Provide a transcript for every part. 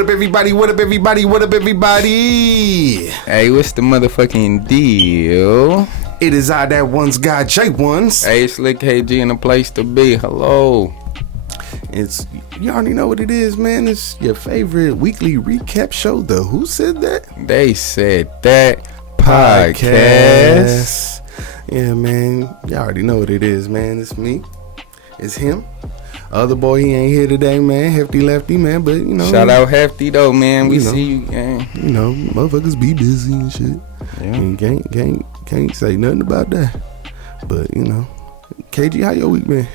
What up, everybody? What up, everybody? What up, everybody? Hey, what's the motherfucking deal? It is I that once got J1s. Hey, Slick KG in the place to be. Hello. You already know what it is, man. It's your favorite weekly recap show, the Who Said That? They Said That podcast. Yeah, man. You already know what it is, man. It's me. It's him. Other boy, he ain't here today, man. Hefty Lefty, man. But, you know. Shout out Hefty, though, man. We see you, gang. You know, motherfuckers be busy and shit. Yeah. And can't say nothing about that. But, you know. KG, how your week been?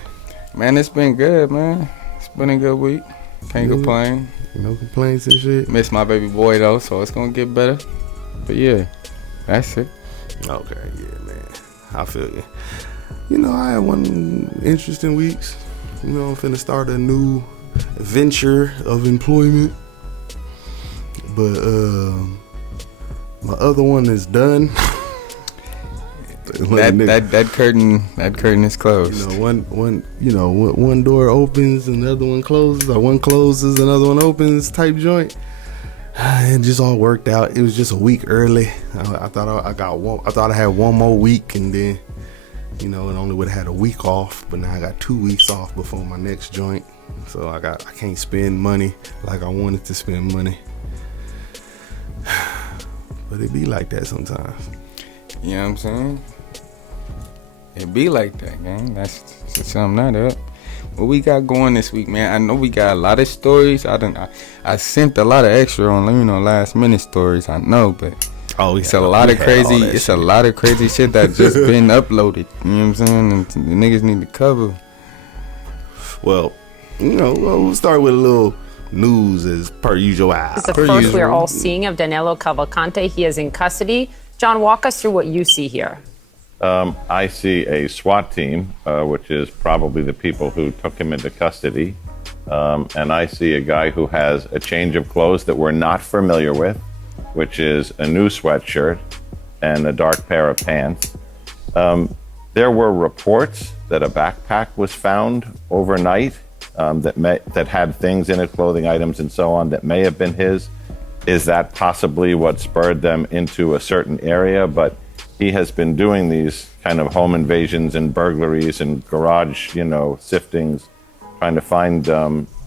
Man, it's been good, man. It's been a good week. Can't complain. No complaints and shit. Miss my baby boy, though, so it's gonna get better. But, yeah, that's it. Okay, yeah, man. I feel you. You know, I had one interesting weeks. You know, I'm finna start a new venture of employment. But my other one is done. that curtain is closed. You know, one door opens and the other one closes, or one closes, another one opens type joint. It just all worked out. It was just a week early. I thought I had one more week, and then, you know, it only would have had a week off, but now I got 2 weeks off before my next joint. So I can't spend money like I wanted to spend money. But it be like that sometimes. You know what I'm saying? It be like that, gang. That's something that up. What we got going this week, man? I know we got a lot of stories. I sent a lot of extra on, you know, last minute stories. I know, but it's a lot of crazy shit that just been uploaded. You know what I'm saying? And the niggas need to cover. Well, you know, we'll start with a little news as per usual. It's the first we're all seeing of Danilo Cavalcante. He is in custody. John, walk us through what you see here. I see a SWAT team, which is probably the people who took him into custody. And I see a guy who has a change of clothes that we're not familiar with, which is a new sweatshirt and a dark pair of pants. There were reports that a backpack was found overnight that had things in it, clothing items and so on, that may have been his. Is that possibly what spurred them into a certain area? But he has been doing these kind of home invasions and burglaries and garage, you know, siftings, trying to find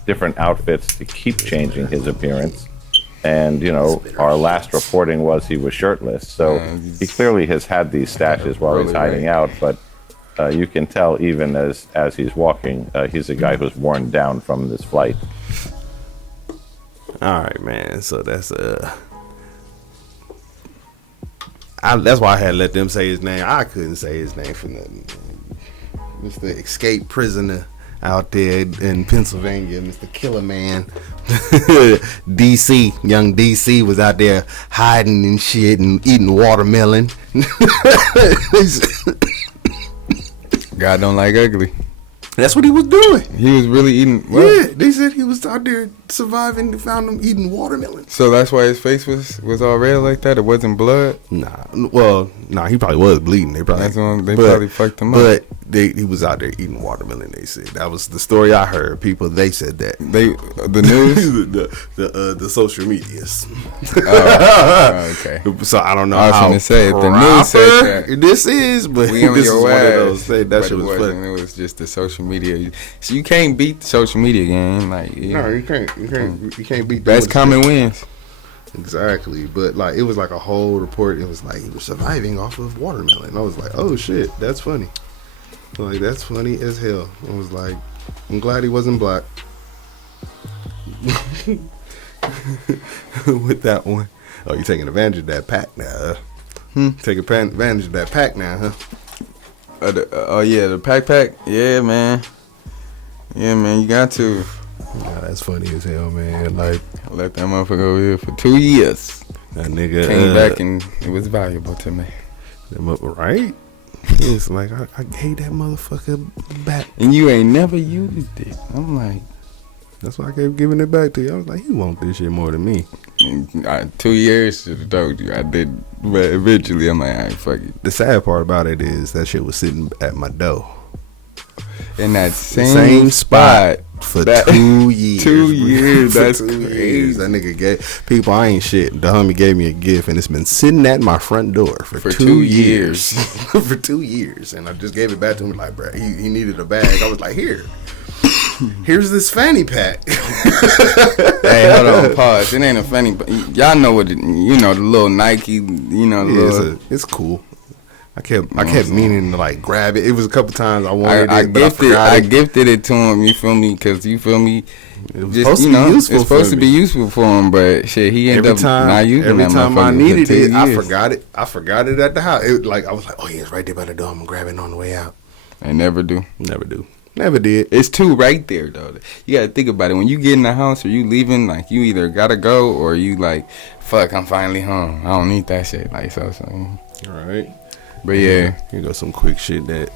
different outfits to keep changing his appearance. And, you know, our last reporting was he was shirtless. So he clearly has had these stashes while he's hiding out. But you can tell even as he's walking, he's a guy who's worn down from this flight. All right, man. So that's that's why I had to let them say his name. I couldn't say his name for nothing. Mr. Escape Prisoner out there in Pennsylvania, Mr. Killer Man. DC, young DC was out there hiding and shit and eating watermelon. God don't like ugly. That's what he was doing. He was really eating. What? Yeah, they said he was out there surviving. They found him eating watermelon. So that's why his face was all red like that. It wasn't blood. Nah, he probably was bleeding. They probably probably fucked him up. But he was out there eating watermelon. They said that was the story I heard. They said that the news, the social medias. Okay. So I don't know. I was going to say if the news said that this is, but we this is one of those. That shit was funny. It was just the social media. So you can't beat the social media game. Like, no, you can't. You can't beat. Best common wins. Exactly, but like it was like a whole report. It was like he was surviving off of watermelon. I was like, oh shit, that's funny. Like that's funny as hell. I was like, I'm glad he wasn't black. With that one. Oh, you taking advantage of that pack now? Taking advantage of that pack now, huh? The pack. Yeah, man. You got to. Nah, that's funny as hell, man. Like, let that motherfucker over here for 2 years. That nigga came back and it was valuable to me. Right? It's like I gave that motherfucker back, and you ain't never used it. I'm like, that's why I kept giving it back to you. I was like, you want this shit more than me. 2 years should have told you I did, but eventually I'm like, all right, fuck it. The sad part about it is that shit was sitting at my door. In that same spot for That- 2 years. 2 years, For that's 2 crazy. years. That nigga gave people. I ain't shit. The homie gave me a gift, and it's been sitting at my front door for, For 2 2 years. For 2 years, and I just gave it back to him. Like, bro, he needed a bag. I was like, here's this fanny pack. Hey, hold on, pause. It ain't a funny, but y'all know what it, you know, the little Nike, you know, the Yeah, little. it's cool. I kept meaning to like grab it. It was a couple times I wanted I it, but I gifted, forgot I it. gifted it to him. You feel me? Because you feel me. It was Just, supposed you to know, be useful. it's supposed for to be me. useful for him, but shit, he ended Every up time, not using every that time I motherfucker for needed 2 it, I years. forgot it. I forgot it at the house. I was like, oh yeah, it's right there by the door. I'm gonna grab it on the way out. I never do. Never do. Never did. It's two right there though. You gotta think about it. When you get in the house or you leaving, like you either gotta go or you like, fuck, I'm finally home. I don't need that shit. Like so. All right. But yeah. Here goes some quick shit that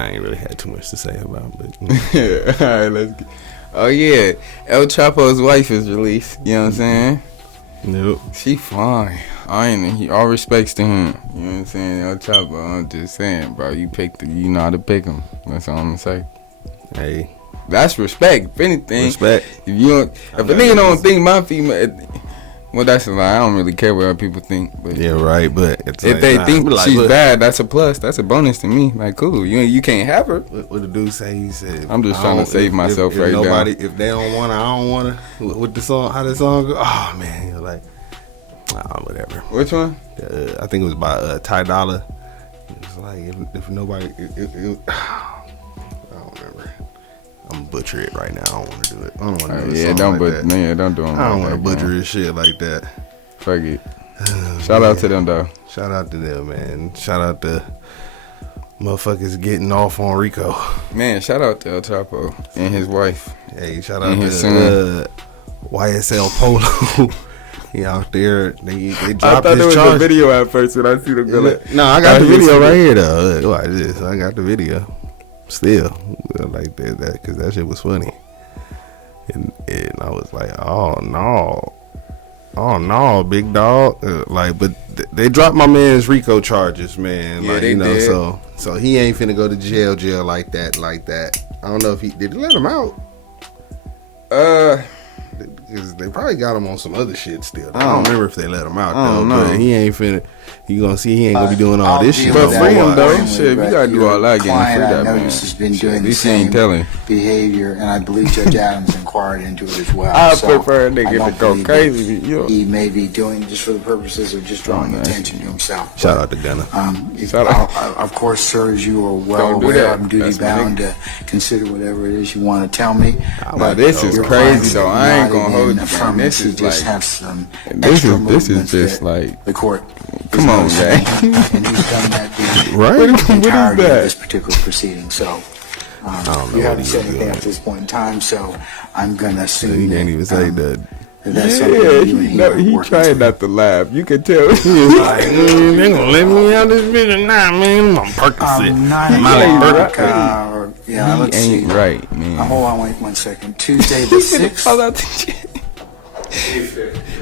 I ain't really had too much to say about, but Yeah. All right, let's get. Oh yeah, El Chapo's wife is released. You know what I'm saying? nope. She fine. All respects to him. You know what I'm saying? El Chapo, I'm just saying, bro. You know how to pick him. That's all I'm gonna say. Hey, That's respect. If anything, respect. if you don't, if a nigga don't think my female, well, that's a lie. I don't really care what other people think. But Yeah, right. But it's if like, they nah, think but like, she's look, bad, that's a plus. That's a bonus to me. Like, cool. You can't have her. what the dude say? He said, I'm just I trying to don't- save myself if right now. nobody, If they don't want to, I don't want to. With the song, how the song go? Oh man, you're like, whatever. Which one? I think it was by Ty Dolla. It's like if nobody, I don't remember. I'm gonna butcher it right now. I don't want to do it. I don't want to do a Yeah, song don't like but that. yeah, don't do them. I don't like want to that, butcher man. his shit like that. Fuck it. Shout out to them though. Shout out to them, man. Shout out to motherfuckers getting off on Rico. Man, shout out to El Chapo and his wife. Hey, shout out And to his son. YSL Polo. He out there. They I dropped thought his there was charge. a video at first when I see the girl. Like, No, I got the you see video it. right here though. Watch this. I got the video. Still like that because that shit was funny. And I was like, oh no, big dog. But they dropped my man's RICO charges, man. Yeah, like, they did. So he ain't finna go to jail like that. I don't know if did he let him out? Because they probably got him on some other shit still. I don't remember if they let him out I though. don't know. But he ain't finna. You gonna see he ain't gonna be doing all this shit. But no free more. him though. Accordingly, Shit, we but gotta do your all that getting client, free I that man. noticed, has been doing At the least he ain't same telling. behavior, and I believe Judge Adams inquired into it as well. I So prefer a nigga I don't to go believe crazy. that You know? He may be doing it just for the purposes of just drawing man. attention to himself. Shout out to Gunna. Shout out. Of course, sir, as you are well Don't do aware, that. I'm duty That's my bound to consider whatever it is you want to tell me. But this is your crazy client's though. I ain't nodding gonna hold in you. Man. affirmative. This He is just like have some this extra is movements just that like the court. is Come on, noticing. gang. And he's done that the Right? What is entirety of that? this particular proceeding. So don't know you what haven't he said was anything doing. at this point in time. So I'm gonna assume He can't even say that, that. that's something yeah, that you and he are he working tried through. not to laugh. You can tell. Like, they gonna let me out this bitch nah, man. I'm Percocet. Nine ain't o'clock, right. or, yeah, He let's see. ain't right, man. Hold on, wait 1 second. Tuesday the 6th. Fall out the shit.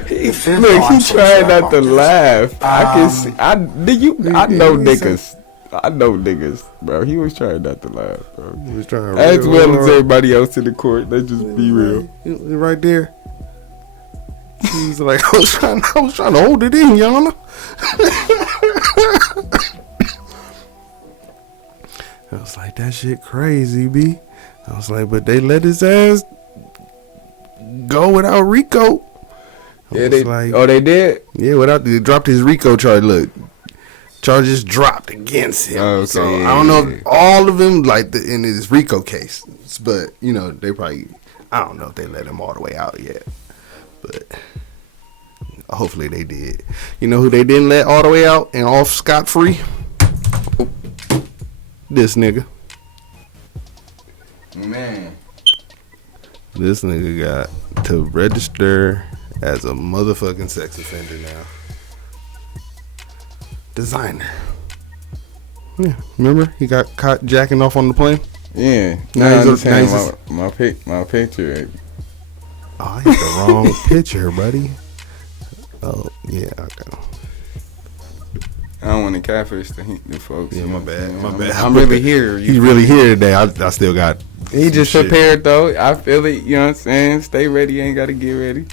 The 5th. Look, Oh, I'm he so tried sorry not to about this. laugh. I can see. I know he said- niggas. I know niggas, bro. He was trying not to laugh, bro. He was trying to As real well as hard. everybody else in the court. Let's just be real. Right there. He's like, I was trying to hold it in, Yana. I was like, that shit crazy, B. I was like, but they let his ass go without Rico. I Yeah, was they. like, Oh, they did. yeah, they dropped his Rico charge. Look, charges dropped against him. Okay, So yeah, I don't know yeah. if all of them in his Rico case, but they probably, I don't know if they let him all the way out yet, but hopefully they did. You know who they didn't let all the way out and off scot free? This nigga. Man. This nigga got to register as a motherfucking sex offender now. Designer. Yeah, remember he got caught jacking off on the plane? Yeah. Now Now he's I'm a- saying now my picture. Oh, I hit the wrong picture, buddy. Oh, yeah, okay. I don't want to catfish the folks. Yeah, you my know bad, what my I'm bad. saying? I'm really here. He's really here today. I still got He just shit. prepared though. I feel it. You know what I'm saying? Stay ready. Ain't gotta get ready.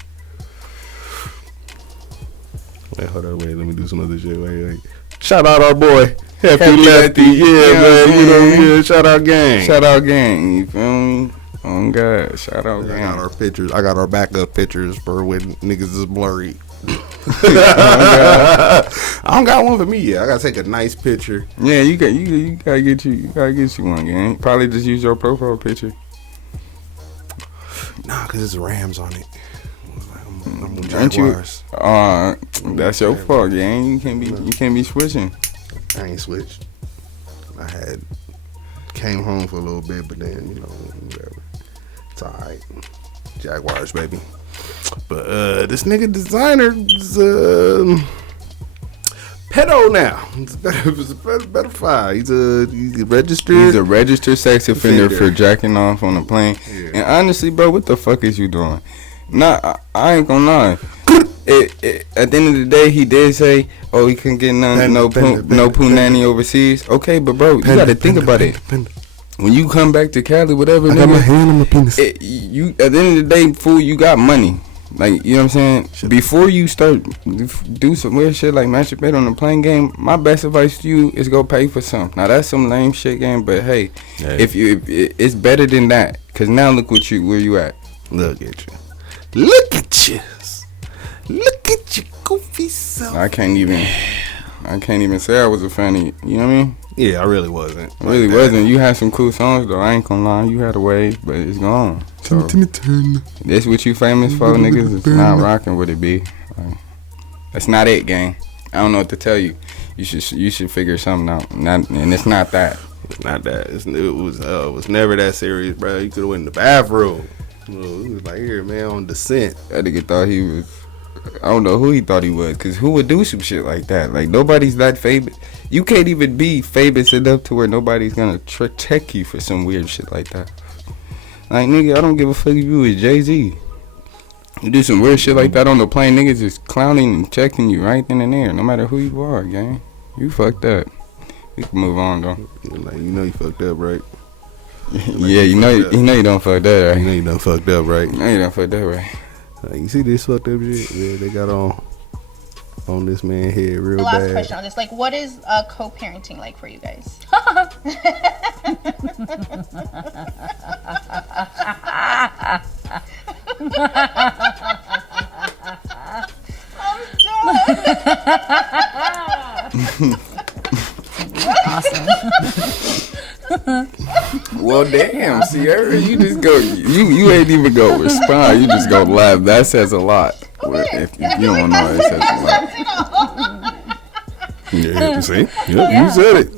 Wait, hold on, wait. Let me do some other shit. Wait. Shout out our boy, Hefty Hefty Lefty. Lefty. Yeah, You know man. what You know, I'm saying? yeah. Shout out gang. Shout out gang. You feel me? Oh God. Shout out I got gang. our pictures. I got our backup pictures for when niggas is blurry. I don't got one for me yet. I gotta take a nice picture. Yeah, you gotta get you one gang. Probably just use your profile picture. Nah, cause it's Rams on it. I'm on Aren't you? Jaguars. That's your fault, gang. You can't be switching. I ain't switched. I had came home for a little bit, but then whatever. It's alright. Jaguars, baby. But this nigga designer is pedo now. It's a pedophile. He's a registered. He's a registered sex offender Offender. for jacking off on a plane. Yeah. And honestly, bro, what the fuck is you doing? Nah, I ain't gonna lie. At the end of the day, he did say, "Oh, he couldn't get no punani overseas." Okay, but bro, you gotta think about it. When you come back to Cali, whatever, I got my nigga, hand on my penis. you at the end of the day, fool, you got money. Like, you know what I'm saying? Before you start do some weird shit like masturbate on the plane game, my best advice to you is go pay for some. Now that's some lame shit game, but hey, if it's better than that, cause now look where you at. Look at you. Look at you. Look at your goofy self. I can't even say I was a fan of you. You know what I mean? Yeah, I really wasn't. I really wasn't. You had some cool songs though. I ain't gonna lie. You had a wave, but it's gone. So that's what you famous for, niggas. It's not rocking with it, be. Like, that's not it, gang. I don't know what to tell you. You should figure something out. And it's not that. It's not that. It was never that serious, bro. You could have went in the bathroom. It was like, here, man, on descent. That nigga thought he was. I don't know who he thought he was, cause who would do some shit like that? Like, nobody's that famous. You can't even be famous enough to where nobody's gonna check you for some weird shit like that. Like, nigga, I don't give a fuck if you was Jay-Z. You do some weird shit like that on the plane, niggas is clowning and checking you right then and there, no matter who you are, gang. You fucked up. We can move on though. Like, you fucked up, right? Yeah, you know you don't fuck that right. You know you done fucked up, right? You know you don't fuck that right. Like, you see this fucked up shit? Yeah, they got on this man head real The last bad. question on this, like, what is co-parenting like for you guys? Well, damn, Sierra, you just go. You ain't even go respond. You just go laugh. That says a lot. If you don't know, it says a lot. Yeah, see? Yep, you said it.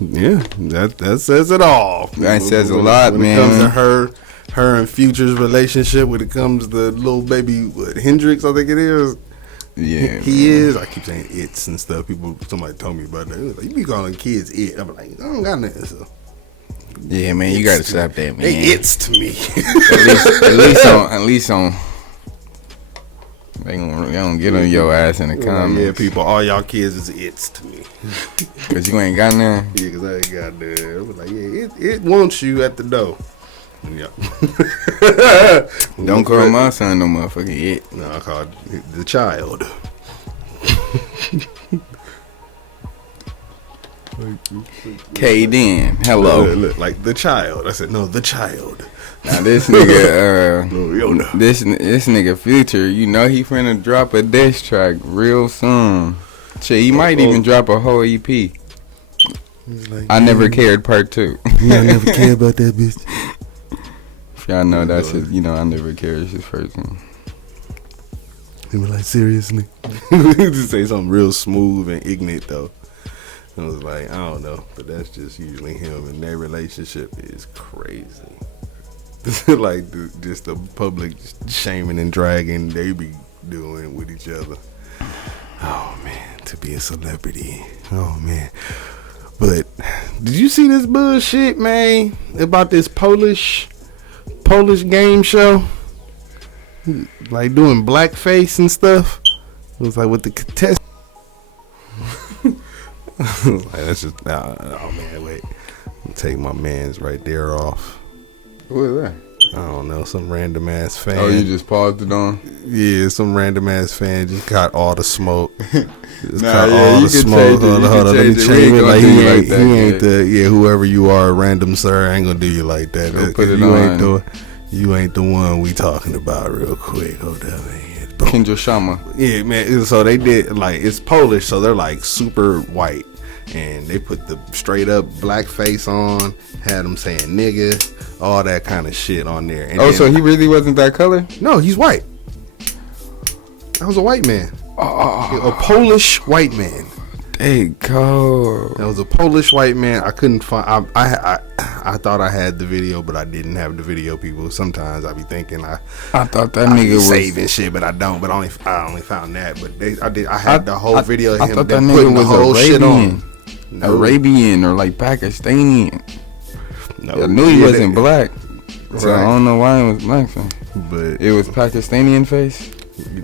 Yeah, that says it all. That says a lot, when man. When it comes to her and Future's relationship, when it comes to little baby Hendrix, I think it is. Yeah, he is. I keep saying it's and stuff. Somebody told me about that. It was like, you be calling kids it. I'm like, I don't got nothing. So. Yeah, man, you gotta stop that, man. They it's to me. at least on. They gonna get on your ass in the comments. Yeah, people, all y'all kids is it's to me. Cause you ain't got none. Yeah, cause I ain't got none. I was like, yeah, it wants you at the door. Yeah. Don't call my son no motherfucking it. No, I called the child. Kaden, hello. Look, like the child. I said, no, the child. Now this nigga, Yoda. this nigga Future, you know he finna drop a diss track real soon. Shit, he might even drop a whole EP. Like, I Never Cared Part 2. Yeah, I never cared about that bitch. If y'all know that's his, I Never Cared is his first one. He was like, seriously? To say something real smooth and ignorant, though. I was like, I don't know. But that's just usually him. And their relationship is crazy. Like, just the public shaming and dragging they be doing with each other. Oh, man. To be a celebrity. Oh, man. But did you see this bullshit, man? About this Polish game show? Like doing blackface and stuff. It was like with the contest. Like, that's just oh man, wait. Take my man's right there off. Who is that? I don't know, some random ass fan. Oh, you just paused it on? Yeah, some random ass fan just got all the smoke. Just Nah, got yeah, all you the can smoke. change it, Hold you on, can let me change it. We change ain't it. gonna Like do he you like ain't, that, he ain't kid. the whoever you are, random sir. I ain't gonna do you like that. Don't put it you on. ain't you ain't the one we talking about. Real quick, hold up, man. Boom. Kendra Shama. Yeah, man. So they did like it's Polish, so they're like super white, and they put the straight up black face on, had them saying nigga, all that kind of shit on there. And Oh, then- so he really wasn't that color? no, he's white. That was a white man, a Polish white man. Hey, go. That was a Polish white man. I couldn't find. I thought I had the video, but I didn't have the video. People sometimes I be thinking I thought that I nigga be was saving shit, but I don't. But I only found that. But I had the whole video of I him thought that them nigga putting the was whole shit Arabian. on. Arabian or like Pakistani. No, I knew he yeah, wasn't black. So Right. I don't know why it was black. So. but It was Pakistani face.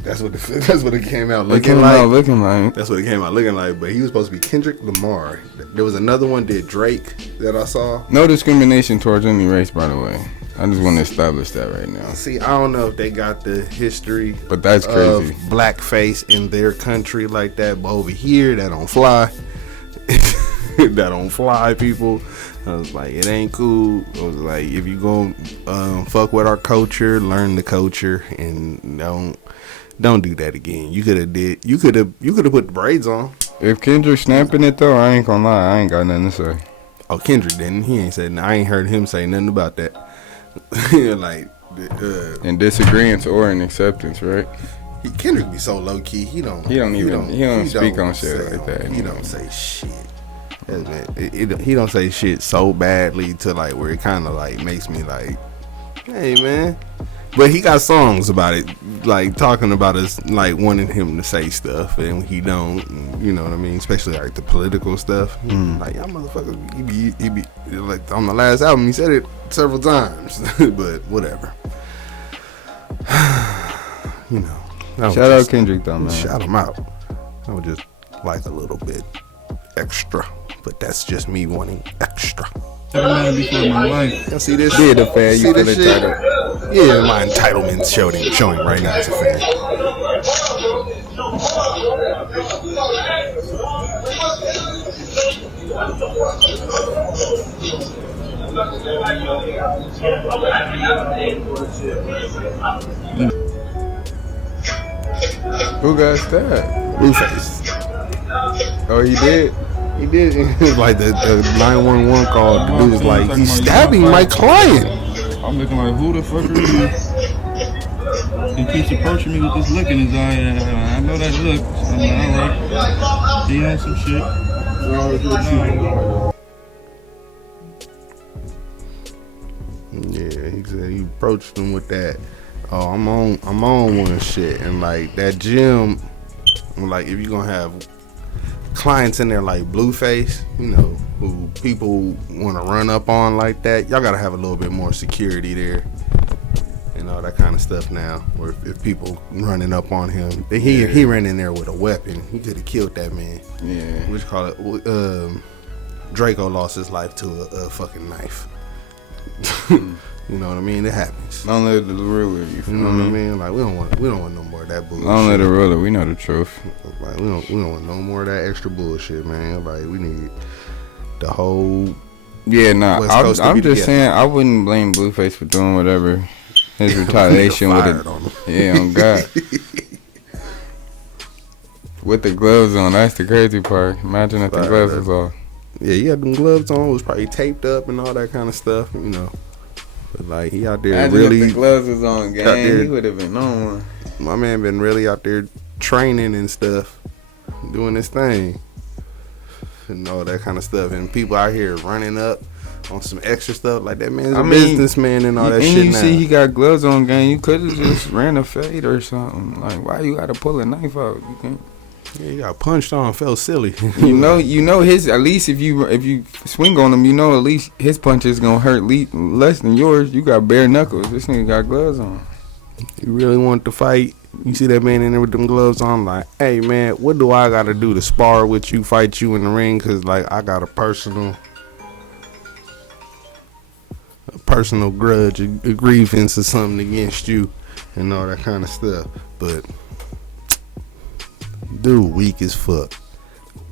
that's what it came out Looking looking like. looking like. That's what it came out looking like. But he was supposed to be Kendrick Lamar. There was another one did Drake that I saw. No discrimination towards any race, by the way. I just want to establish that right now. See, I don't know if they got the history But that's of crazy. blackface in their country like that, but over here that don't fly. That don't fly, people. I was like, it ain't cool. I was like, if you gon' fuck with our culture, learn the culture, and don't do that again. You could have put the braids on. If Kendrick snapping it though, I ain't gonna lie, I ain't got nothing to say. Oh, Kendrick didn't. He ain't said. I ain't heard him say nothing about that. Like, In disagreement or in acceptance, right? Kendrick be so low key. He don't speak on shit say- like that He anymore. don't say shit. He don't say shit so badly to like where it kind of like makes me like, hey man. But he got songs about it, like talking about us, like wanting him to say stuff, and he don't. You know what I mean? Especially like the political stuff. Like y'all motherfuckers, he be like on the last album, he said it several times. But whatever. You know. I was Shout out just- Kendrick though, man. Shout him out. I would just like a little bit extra, but that's just me wanting extra. Y'all see this? Yeah, the fan. See You feel this shit? entitled. Yeah, my entitlement showing right now as a fan. Who got stabbed? Blueface. Oh, he did. He did. It was like the 911 call. The dude was like, he's stabbing my client. I'm looking like, who the fuck are you? He keeps approaching me with this look in his eye. I know that look. I'm like, alright. He on some shit. Yeah, he said he approached him with that. Oh, I'm on one shit, and like that gym. Like if you're gonna have clients in there like Blueface, you know, who people want to run up on like that, y'all gotta have a little bit more security there and all that kind of stuff now. Where if people running up on him, he ran in there with a weapon. He could have killed that man. Yeah. What you call it? Draco lost his life to a fucking knife. You know what I mean? It happens. Don't let the ruler. You feel You know what I me? mean? Like we don't want no more of that bullshit. Don't let the ruler. We know the truth. Like we don't want no more of that extra bullshit, man. Like we need the whole. Yeah, nah. West Coast to I'm be just together. saying. I wouldn't blame Blueface for doing whatever. His retaliation with Fired it. on him. Yeah, on God. With the gloves on, that's the crazy part. Imagine if the Fired gloves up. was off. Yeah, he had them gloves on. Was probably taped up and all that kind of stuff. You know, but like he out there Imagine really. if the gloves was on, out there- gang. He would have been on one. My man been really out there training and stuff, doing his thing, and all that kind of stuff. And people out here running up on some extra stuff like that. Man's a businessman and all that and shit you now. see he got gloves on, gang. You could have just ran a fade or something. Like, why you got to pull a knife out? You can't. Yeah, he got punched on, felt silly. You know his. At least if you swing on him, you know at least his punch is gonna hurt less than yours. You got bare knuckles. This nigga got gloves on. You really want to fight? You see that man in there with them gloves on? Like, hey man, what do I gotta do to spar with you, fight you in the ring? Cause like I got a personal personal grudge, a grievance, or something against you, and all that kind of stuff. But dude, weak as fuck.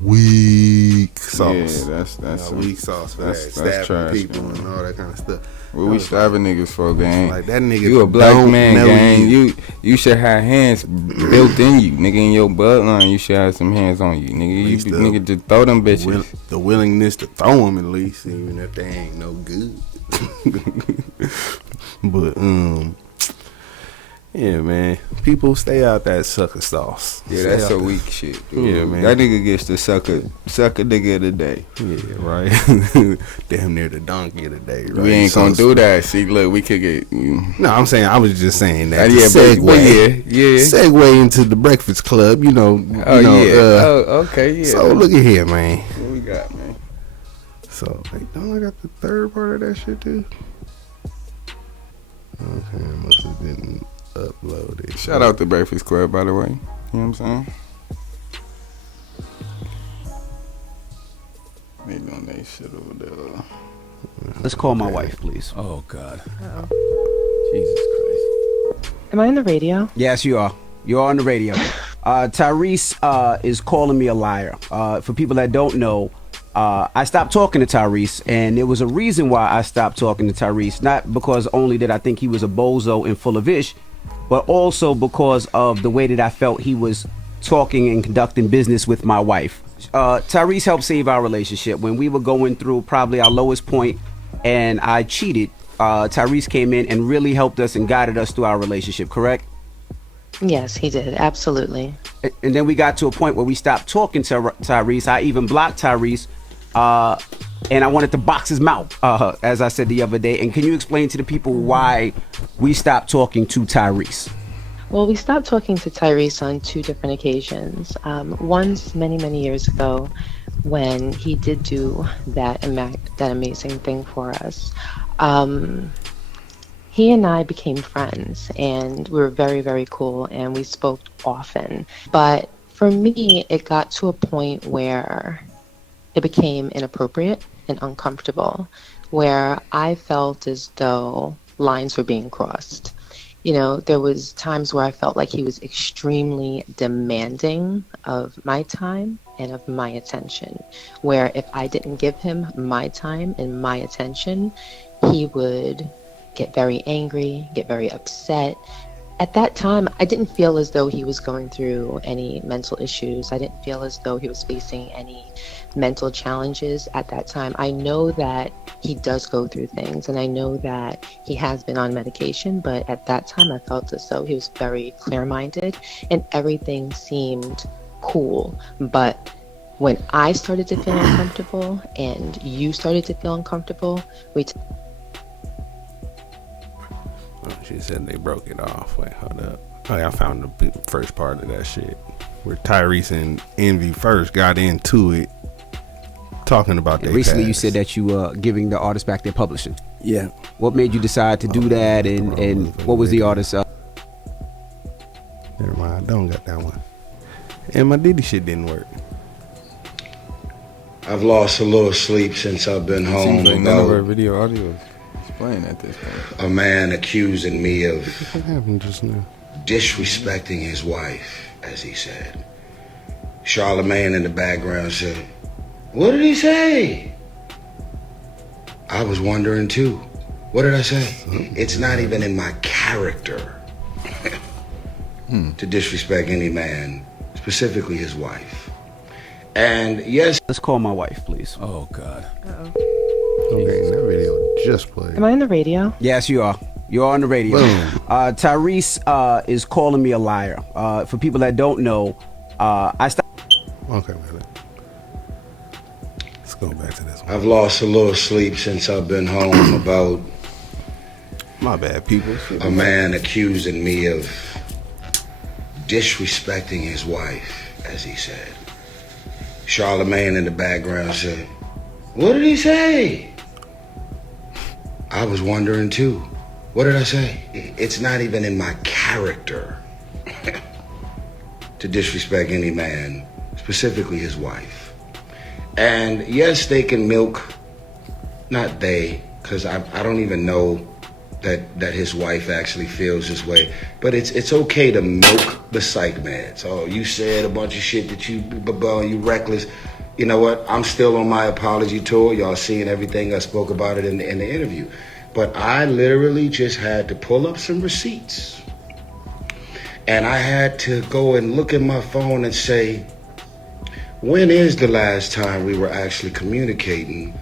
Weak sauce. Yeah, that's weak sauce for that's that. Stabbing trash, people man. and all that kind of stuff. What we stabbing niggas for, gang? Like that nigga. You a black don't man, know gang. You should have hands built in you, nigga. In your bloodline, you should have some hands on you, nigga. least Nigga, just throw them bitches. The willingness to throw them at least, even if they ain't no good. But yeah, man. People stay out that sucker sauce. Yeah, Stay that's out some that- weak shit. Dude. Yeah, man. That nigga gets the sucker nigga of the day. Yeah, right. Damn near the donkey of the day, right? We ain't So gonna do that. See, look, we could get. No, I'm saying I was just saying that. Yeah, to but yeah. Segue into the Breakfast Club. You know. Oh you know, yeah. Okay, yeah. So look at here, man. What we got, man? So don't I got the third part of that shit too? Okay, I must have didn't upload it. Shout out to Breakfast Club, by the way. You know what I'm saying? They doing that shit over there. Let's call my wife, please. Oh, God. Jesus Christ. Am I on the radio? Yes, you are. You're on the radio. Tyrese is calling me a liar. For people that don't know, I stopped talking to Tyrese, and there was a reason why I stopped talking to Tyrese. Not because only did I think he was a bozo and full of ish, but also because of the way that I felt he was talking and conducting business with my wife. Tyrese helped save our relationship when we were going through probably our lowest point, and I cheated. Tyrese came in and really helped us and guided us through our relationship, correct? Yes, he did. Absolutely. And then we got to a point where we stopped talking to Tyrese. I even blocked Tyrese, and I wanted to box his mouth, as I said the other day. And can you explain to the people why we stopped talking to Tyrese? Well, we stopped talking to Tyrese on two different occasions. Once, many years ago, when he did do that amazing thing for us. He and I became friends, and we were very, very cool, and we spoke often. But for me, it got to a point where it became inappropriate and uncomfortable, where I felt as though lines were being crossed. You know, there was times where I felt like he was extremely demanding of my time and of my attention, where if I didn't give him my time and my attention, he would get very angry, get very upset. At that time, I didn't feel as though he was going through any mental issues. I didn't feel as though he was facing any mental challenges at that time. I know that he does go through things, and I know that he has been on medication, but at that time I felt as though he was very clear-minded and everything seemed cool. But when I started to feel uncomfortable and you started to feel uncomfortable, she said they broke it off. Wait, hold up. Oh, yeah, I found the first part of that shit where Tyrese and Envy first got into it, talking about that. Recently, you said that you were giving the artist back their publishing. Yeah. What made you decide to do that, and what was the artist? Never mind, I don't got that one. And my Diddy shit didn't work. I've lost a little sleep since I've been home. Seems like none of our video audio is playing at this point. A man accusing me of What happened just now? disrespecting his wife, as he said. Charlemagne in the background said, "What did he say?" I was wondering too. What did I say? It's not even in my character to disrespect any man, specifically his wife. And yes, let's call my wife, please. Oh, God. Okay, that video just played. Am I on the radio? Yes, you are. You're on the radio. Tyrese is calling me a liar. For people that don't know, I stopped. Okay, man. Let's go back to this one. I've lost a little sleep since I've been home about My bad, people. a man accusing me of disrespecting his wife, as he said. Charlemagne in the background said, "What did he say?" I was wondering too. What did I say? It's not even in my character to disrespect any man, specifically his wife. And yes, they can milk, not they, because I don't even know that his wife actually feels this way. But it's okay to milk the psych meds. Oh, you said a bunch of shit that you reckless. You know what? I'm still on my apology tour. Y'all seeing everything I spoke about it in the interview. But I literally just had to pull up some receipts. And I had to go and look at my phone and say, when is the last time we were actually communicating?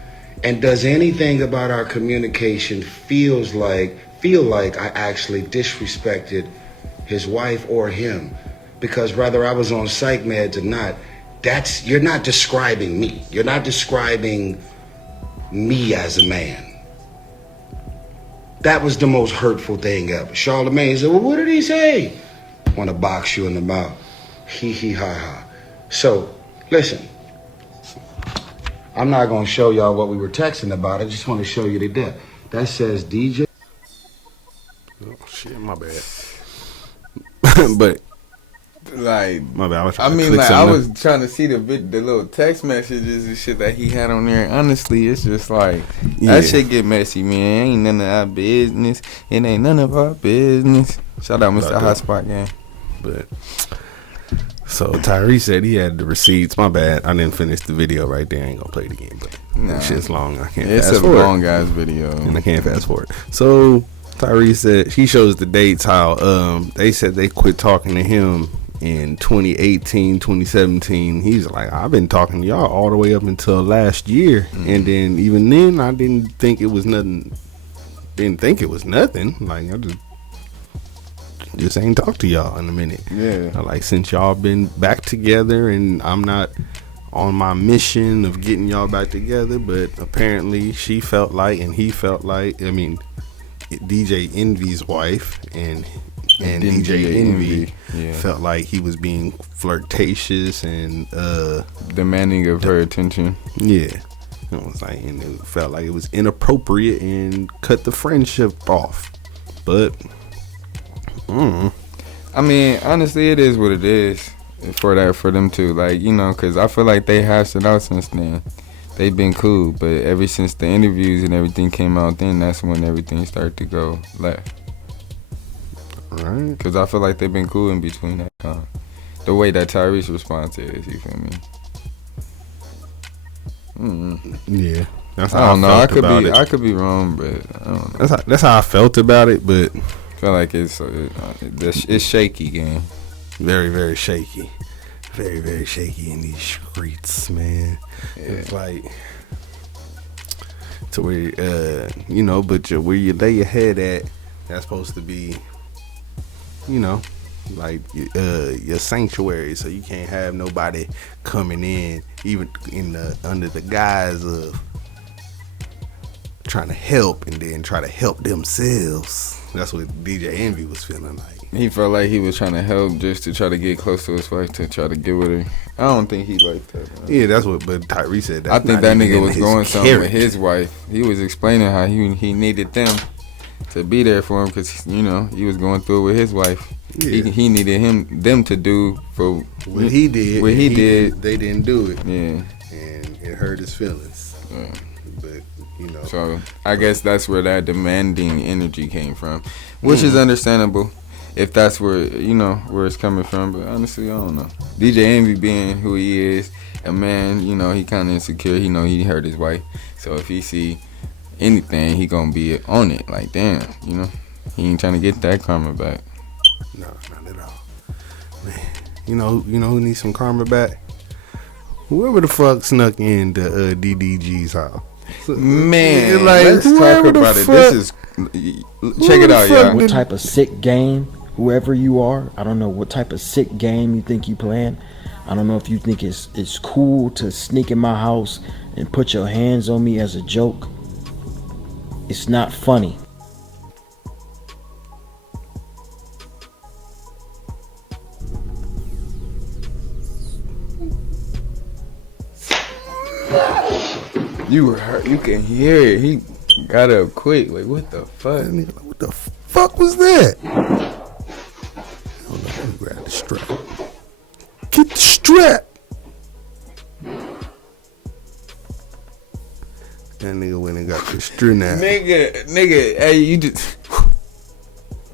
And does anything about our communication feel like I actually disrespected his wife or him? Because whether I was on psych meds or not, you're not describing me. You're not describing me as a man. That was the most hurtful thing ever. Charlamagne said, well, what did he say? Want to box you in the mouth. Hee hee ha ha. So, listen. I'm not going to show y'all what we were texting about. I just want to show you the death. That says DJ. Oh, shit, my bad. But, like, my bad. I mean, like, I was trying to see the little text messages and shit that he had on there. Honestly, it's just like, that shit get messy, man. Ain't none of our business. It ain't none of our business. Shout out Mr. Hotspot Gang. But, so Tyrese said he had the receipts. My bad. I didn't finish the video right there. I ain't gonna play it again, but that shit's long. I can't fast forward. It's a long ass video. And I can't fast forward. So Tyrese said, he shows the dates how they said they quit talking to him in 2018, 2017. He's like, I've been talking to y'all all the way up until last year. And then even then I didn't think it was nothing. Like, I just ain't talked to y'all in a minute. Yeah. Like, since y'all been back together, and I'm not on my mission of getting y'all back together, but apparently she felt like, and he felt like, I mean, DJ Envy's wife and DJ Envy felt like he was being flirtatious and demanding of her attention. Yeah. It was like, and it felt like it was inappropriate and cut the friendship off. But I mean, honestly, it is what it is for them too. Like, you know, because I feel like they hashed it out since then. They've been cool, but ever since the interviews and everything came out, then that's when everything started to go left. Right. Because I feel like they've been cool in between that time. The way that Tyrese response is, you feel me? Yeah. That's I how don't know. I felt about it. I could be wrong, but I don't know. That's how I felt about it, but I feel like it's shaky, gang. Very, very shaky. Very, very shaky in these streets, man. Yeah. It's like to where you know, but where you lay your head at, that's supposed to be, you know, like your sanctuary, so you can't have nobody coming in, even under the guise of trying to help, and then try to help themselves. That's what DJ Envy was feeling like. He felt like he was trying to help just to try to get close to his wife, to try to get with her. I don't think he liked that, man. Yeah, that's what. But Tyrese said that. I think that nigga was going something with his wife. He was explaining how he needed them to be there for him, because, you know, he was going through it with his wife. Yeah. He needed them to do for what he did. What he did. They didn't do it. Yeah, and it hurt his feelings. Yeah. But, you know, so I guess that's where that demanding energy came from, which is understandable if that's where, you know, where it's coming from. But honestly, I don't know. DJ Envy being who he is, a man, you know, he kind of insecure. He know he hurt his wife, so if he see anything, he gonna be on it. Like, damn, you know, he ain't trying to get that karma back. No, not at all, man. You know who needs some karma back? Whoever the fuck snuck into DDG's house. Man, like, let's talk about it. This is, check it out, y'all. What type of sick game, whoever you are, I don't know what type of sick game you think you playing. I don't know if you think it's cool to sneak in my house and put your hands on me as a joke. It's not funny. You were hurt. You can hear it. He got up quick. Like, what the fuck? What the fuck was that? Hold on, let me grab the strap. Get the strap. That nigga went and got the Extra now. Nigga, hey, you just.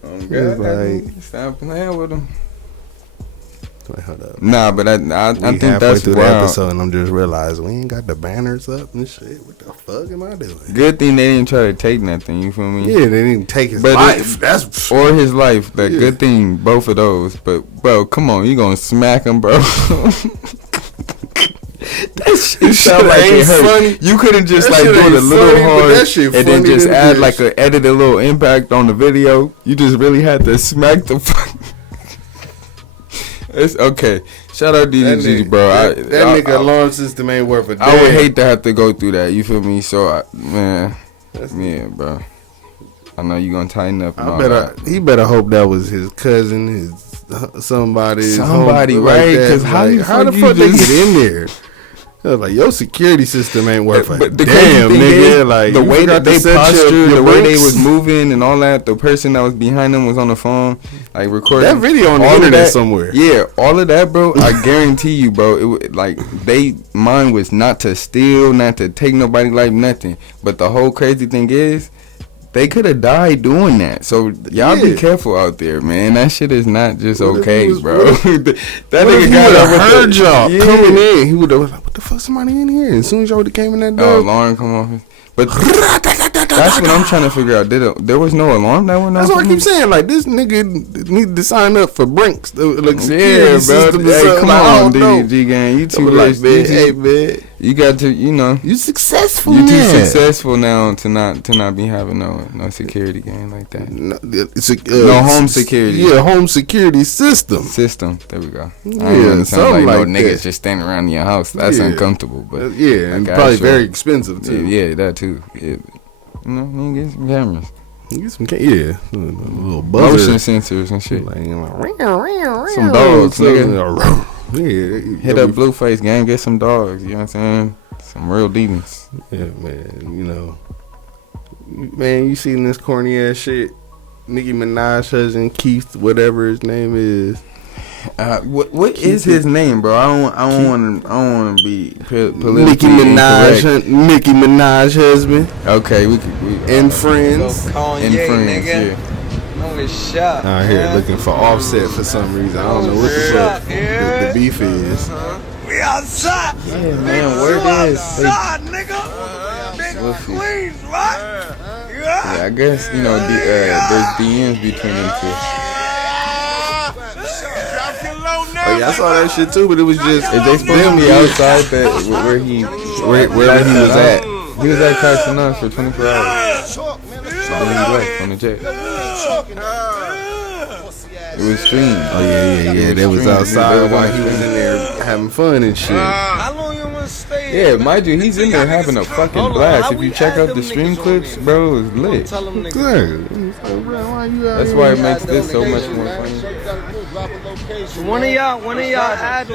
It's God, like, stop playing with him. wait, hold up. Nah, but I We think halfway that's through the wild. episode, and I'm just realizing we ain't got the banners up and shit. What the fuck am I doing? Good thing they didn't try to take nothing. You feel me? Yeah, they didn't take his But life. That's or his life. That Yeah. good thing, both of those. But bro, come on, you gonna smack him, bro? That shit sound like it hurt. funny. You couldn't just That like shit do it a ain't little funny, but hard that shit and then funny just than a add bitch. like a edited little impact on the video. You just really had to smack the fuck. It's okay. Shout out that DDG, nigga, bro. That nigga alarm system ain't worth a damn. I would hate to have to go through that. You feel me? So, yeah, bro. I know you gonna tighten up. And all that. He better hope that was his cousin, his somebody, Somebody, right? Because how the the fuck they just- get in there? I was like, your security system ain't worth a But the damn, crazy thing nigga. is, Like the you way forgot that to they set postured, your the way they brakes. was moving and all that, the person that was behind them was on the phone, like recording That video on the all of internet that- somewhere. Yeah, all of that, bro. I guarantee you, bro. Like mine was not to steal, not to take nobody life, nothing. But the whole crazy thing is, they could have died doing that. So y'all be Yeah. careful out there, man. That shit is not just What if okay, he was- bro. what that What if nigga he got would up have with heard the- y'all Yeah. coming in? He would have like, what the fuck, somebody in here? As soon as y'all would have came in that door, alarm come off. But that's what I'm trying to figure out. There was no alarm that went off? that's what I on keep him? saying. Like this nigga need to sign up for Brinks, like security Yeah, bro. system or Hey, something. come Like, I on, don't know. DDG gang. You too Like, rich. man, You too- hey man, You got to, you know. you successful. You too now. successful now to not be having no security game like that. No, it's a, No home security. Yeah, home security system. There we go. Yeah, I don't want to sound like no something like niggas that. just standing around in your house. That's Yeah. uncomfortable. But Yeah, I and got probably you. very expensive too. Yeah, that too. Yeah. You know, you get some cameras, Get some, a little motion buzzer. sensors and shit. Like, Some dogs, nigga. Yeah, Hit up Blueface gang, get some dogs. You know what I'm saying? Some real demons. Yeah, man. You know, man, you seen this corny ass shit? Nicki Minaj husband Keith, whatever his name is. What is his name, bro? I don't want to be politically Nicki incorrect. Minaj husband. Okay, we and friends. and friends. Yeah. Out here looking for Offset for some reason. I don't know what the fuck the beef is. We outside. Yeah, man, where is nigga. Big Queens, right? Yeah, I guess there's DMs between them two. Oh yeah, I saw that shit too, but it was just. Is they supposed to be outside where he was at? He was at Carson for 24 hours. Then he left on the jet. It was streamed. Oh yeah. They was outside while he was in there having fun and shit. How long you want to stay? Yeah, mind you, he's in there having a fucking blast. If you check out the stream clips, bro, it's lit. That's why it makes this so much more funny. One of y'all add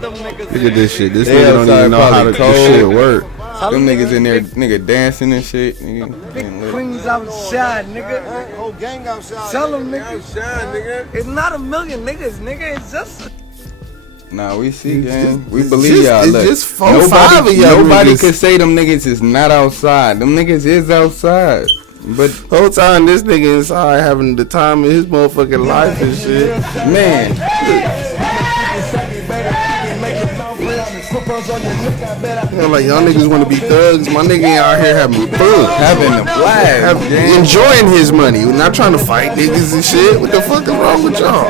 them niggas. Look at this shit. This They nigga don't outside even know how probably the cold. shit work. Them niggas in there, nigga dancing and shit. Nigga. Queens outside, nigga. Whole gang outside. Tell them, nigga. It's not a million niggas, nigga. It's just. Nah, we see, It's gang. just- We it's believe just- y'all. it's Look, just 4, 5 of y'all nobody niggas. could say them niggas is not outside. Them niggas is outside. But whole time this nigga inside having the time of his motherfucking life and shit. Man. Like y'all niggas want to be thugs. My nigga out here having fun, having a blast, enjoying his money. We're not trying to fight niggas and shit. What the fuck is wrong with y'all?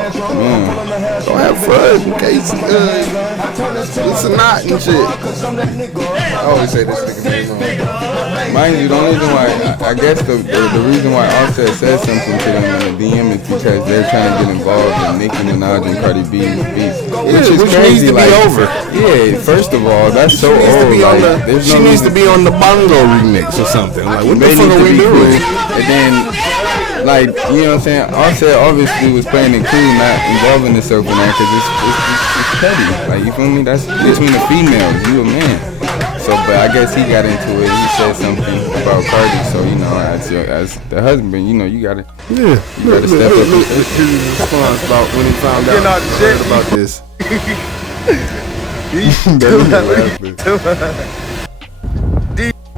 Don't have fun in case it's a knot and shit. I always say this nigga name wrong. Mind you, the only reason why I guess the reason why Offset said something to them in the DM is because they're trying to get involved in Nicki Minaj and Cardi B's beef, which is crazy. Needs to like, be over. Yeah, first of all, that's so She needs to old. be on Like, there's she no needs reason- to be on the bongo remix or something. Like what the They fuck need are to we be doing? cool. And then, like, you know what I'm saying? Offset obviously was playing it cool, not involving himself in that because it's petty. Like, you feel me? That's between the females. You a man. So, but I guess he got into it. He said something about Cardi. So, you know, as the husband, you know, you gotta step up. His response about when he found out about this.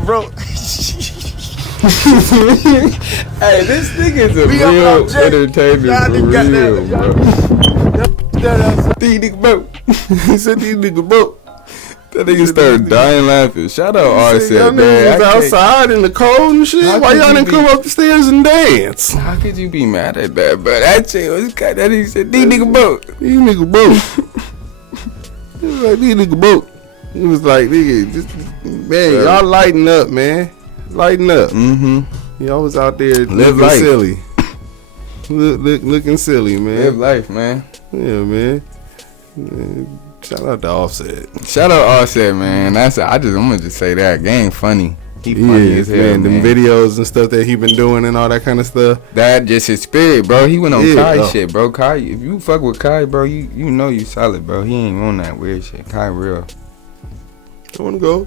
Bro. Hey, this nigga's a We real up, Jay. entertainer Y'all for niggas got that. real, bro. These nigga broke. He said these nigga broke. That nigga started dying laughing. Shout out Y'all Offset, man. niggas I was can't- outside in the cold and shit. How Why could y'all you didn't be- come up the stairs and dance? How could you be mad at that, bro? That shit was kind of, he said, these nigga broke. These nigga broke. He was like, these nigga broke. He was like, nigga, just, man, y'all lighten up, man. Lighten up. Mm-hmm. Y'all was out there Live looking life. silly. Looking silly, man. Live life, man. Yeah, man. Shout out to Offset. Shout out Offset, man. I'm gonna just say that. Gang funny. He funny as hell, man. man. Them videos and stuff that he been doing and all that kind of stuff. That just his spirit, bro. He went on Yeah, Kai bro. shit, bro. Kai, if you fuck with Kai, bro, you know you solid, bro. He ain't on that weird shit. Kai real. I wanna go.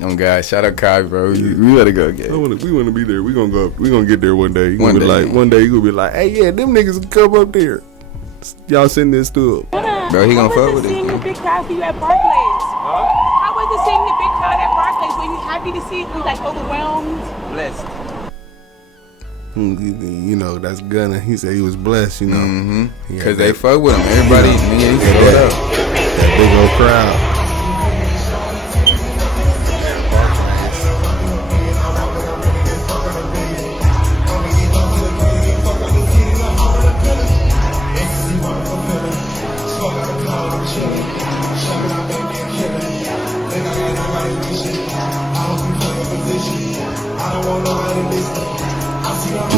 Oh God, shout out Kai, bro. We gotta go get it. We wanna be there. We gonna go. We gonna get there one day. You One gonna be day. like, one day you gonna be like, hey, yeah, them niggas can come up there. Y'all send this to him. Bro, he gonna fuck with seeing it. the big crowd for you at Barclays? How was it seeing the big crowd at Barclays? Were you happy to see it? Were you like overwhelmed? Blessed. You know, that's Gunna. He said he was blessed, you know. Mm-hmm. Cause they fuck with him. Everybody, nigga, he showed up. That big old crowd.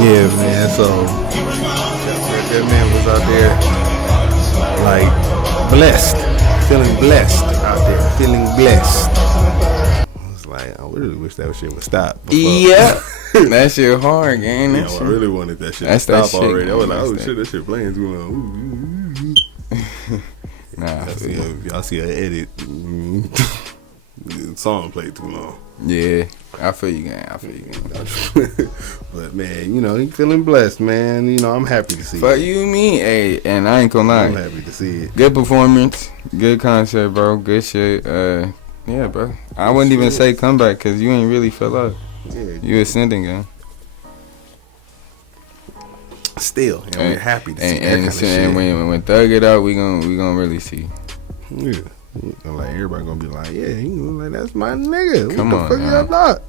Yeah, man. So that man was out there, like, blessed, feeling blessed out there, feeling blessed. I was like, I really wish that shit would stop. before- Yeah. That shit hard, gang. Yeah, That I shit. really wanted that shit That's to that stop shit, already. I was man. like, oh That's shit, that shit playing too long. Nah, y'all see an edit. The song played too long. yeah, I feel you, gang. I feel you, gang. But man, you know, he feeling blessed, man. You know, I'm happy to see Fuck it. you, me, hey, and I ain't gonna lie. I'm happy to see it. Good performance, good concert, bro. Good shit. Yeah, bro. I wouldn't even say comeback because you ain't really fell out. Yeah, You ascending, gang. still, and we're happy to see that and, kind of shit. and when Thug it out, we gonna really see. Yeah. Like everybody gonna be like, yeah, you know, like that's my nigga. Come what on, the fuck now. y'all thought?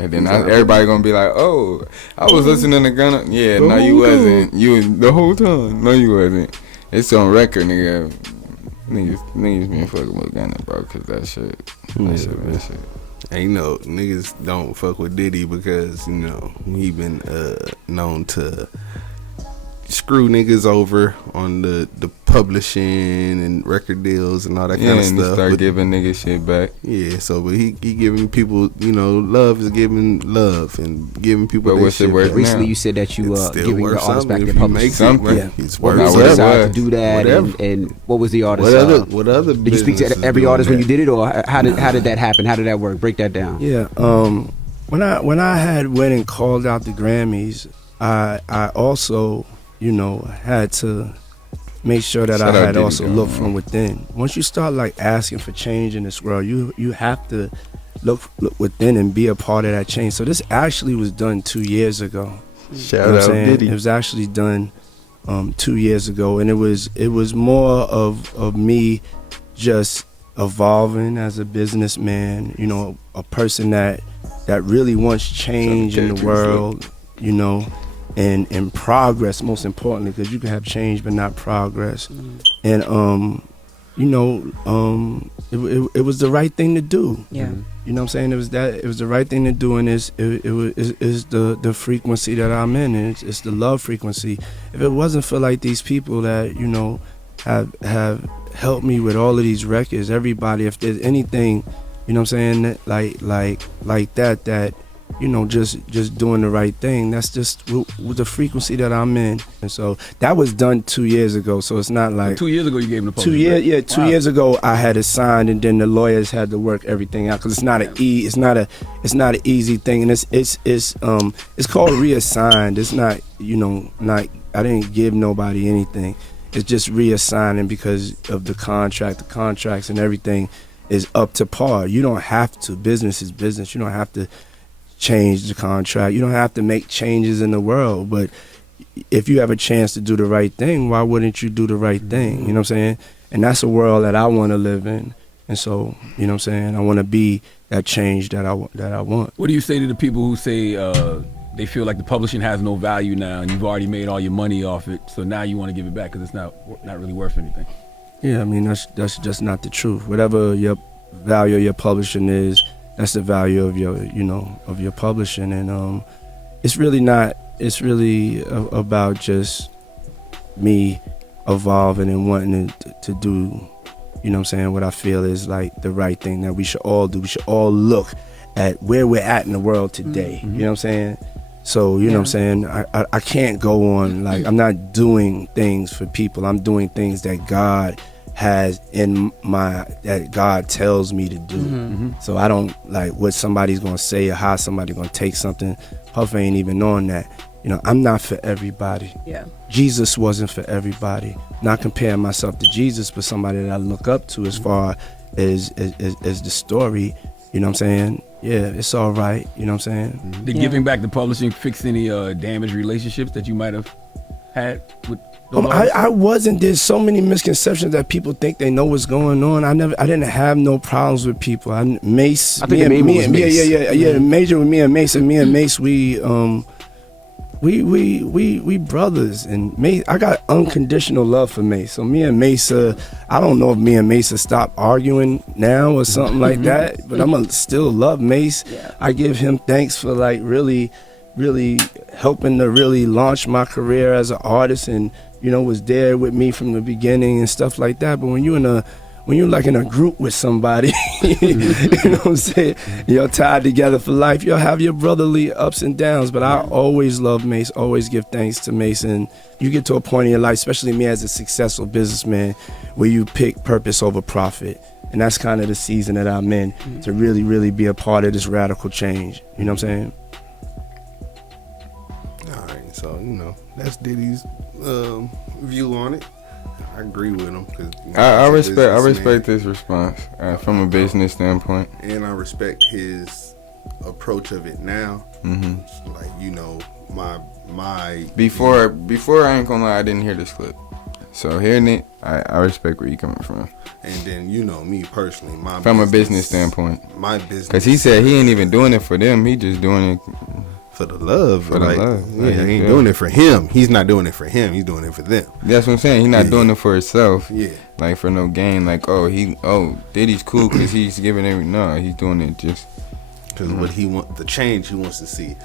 And then everybody gonna be like, oh, I was listening to Gunna. Yeah, The no, you whole wasn't. You was the whole time. No, you wasn't. It's on record, nigga. Niggas been fucking with Gunna, bro, cause that shit. That shit. And you know, niggas don't fuck with Diddy because, you know, he been known to screw niggas over on the publishing and record deals and all that kind of and stuff. start But- giving niggas shit back. Yeah, so but he giving people, you know, love is giving love and giving people. But their what's it shit worth back. Recently, you said that you It's still giving your worth artists back something their if you publishing. make Something. Yeah, it's What worth was Now, the what desire to was? do that, Whatever. and what was the artist? What other did you speak to businesses every doing artist when that? you did it, or how did that happen? How did that work? Break that down. Yeah. When I had went and called out the Grammys, I also, you know, had to make sure that Shout I out had Diddy, also though, looked man. from within. Once you start like asking for change in this world, you have to look within and be a part of that change. So this actually was done 2 years ago. Shout what I'm out saying? Diddy. It was actually done 2 years ago, and it was more of me just evolving as a businessman. You know, a person that really wants change in the world. You know, and progress most importantly, because you can have change but not progress. And you know, it was the right thing to do. Yeah. You know what I'm saying? It was the right thing to do, and it's the frequency that I'm in, and it's the love frequency. If it wasn't for like these people that, you know, have helped me with all of these records, everybody, if there's anything, you know what I'm saying, like that, you know, just doing the right thing, that's just with the frequency that I'm in. And so that was done 2 years ago, so it's not like 2 years ago you gave him the post. 2 years, yeah. 2 Wow. years ago, I had it signed, and then the lawyers had to work everything out because it's not an easy thing, and it's called reassigned. It's not, you know, I didn't give nobody anything. It's just reassigning because of the contracts and everything is up to par. You don't have to. Business is business. You don't have to change the contract. You don't have to make changes in the world, but if you have a chance to do the right thing, why wouldn't you do the right thing? You know what I'm saying? And that's a world that I want to live in. And so, you know what I'm saying, I want to be that change that I want. What do you say to the people who say they feel like the publishing has no value now and you've already made all your money off it, so now you want to give it back because it's not really worth anything? Yeah, I mean, that's just not the truth. Whatever your value of your publishing is, that's the value of your publishing. And it's really about just me evolving and wanting to do, you know what I'm saying, what I feel is like the right thing that we should all do. We should all look at where we're at in the world today. You know what I'm saying? So, you know what I'm saying? I can't go on, like, I'm not doing things for people. I'm doing things that God has that God tells me to do. So I don't like what somebody's gonna say or how somebody's gonna take something. Puff ain't even on that. You know, I'm not for everybody. Yeah. Jesus wasn't for everybody. Not comparing myself to Jesus, but somebody that I look up to as far as the story. You know what I'm saying? Yeah, it's all right. You know what I'm saying? Did giving back the publishing fix any damaged relationships that you might have had with the I wasn't. There's so many misconceptions that people think they know what's going on. I didn't have no problems with people. Mace. I think the main one was Mace. Yeah. Major with me and Mace, we brothers, and Mace, I got unconditional love for Mace. So me and Mace, I don't know if me and Mace stop arguing now or something like that, but I'ma still love Mace. Yeah. I give him thanks for like really helping to really launch my career as an artist, and you know, was there with me from the beginning and stuff like that. But when you're like in a group with somebody, you know what I'm saying, you're tied together for life, you'll have your brotherly ups and downs. But I always love Mace, always give thanks to Mace. And you get to a point in your life, especially me as a successful businessman, where you pick purpose over profit. And that's kind of the season that I'm in, to really be a part of this radical change. You know what I'm saying? All right, so, you know, that's Diddy's view on it. I agree with him. Cause, you know, I respect this response from a business standpoint. And I respect his approach of it now. Like, you know, my Before I ain't gonna lie, I didn't hear this clip. So hearing it, I respect where you coming from. And then, you know, me personally, from a business standpoint, my business, because he said he ain't even doing it for them. He just doing it for the love. For the love. Yeah, he ain't doing it for him. He's not doing it for him. He's doing it for them. That's what I'm saying. He's not doing it for himself. Yeah. Like for no gain. Like, Diddy's cool because he's giving no. He's doing it just because what he want, the change he wants to see.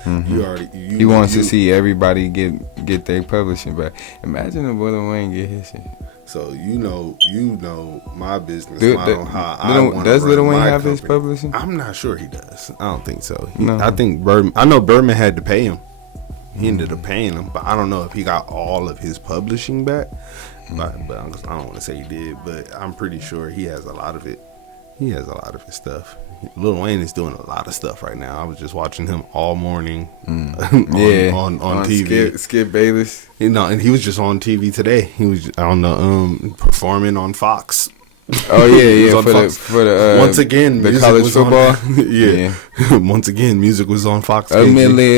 He wants to see everybody get their publishing back. Imagine if Lil Wayne get his shit. So you know my business model, how I want to does run Lil Wayne my have company. his publishing? I'm not sure he does. I don't think so. No. I think I know Birdman had to pay him. He ended up paying him, but I don't know if he got all of his publishing back. But I don't want to say he did, but I'm pretty sure he has a lot of it. He has a lot of his stuff. Lil Wayne is doing a lot of stuff right now. I was just watching him all morning on TV. Skip Bayless. You know, and he was just on TV today. He was on the performing on Fox. Oh yeah, for the once again the college football. Yeah. Once again, music was on Fox. A milli.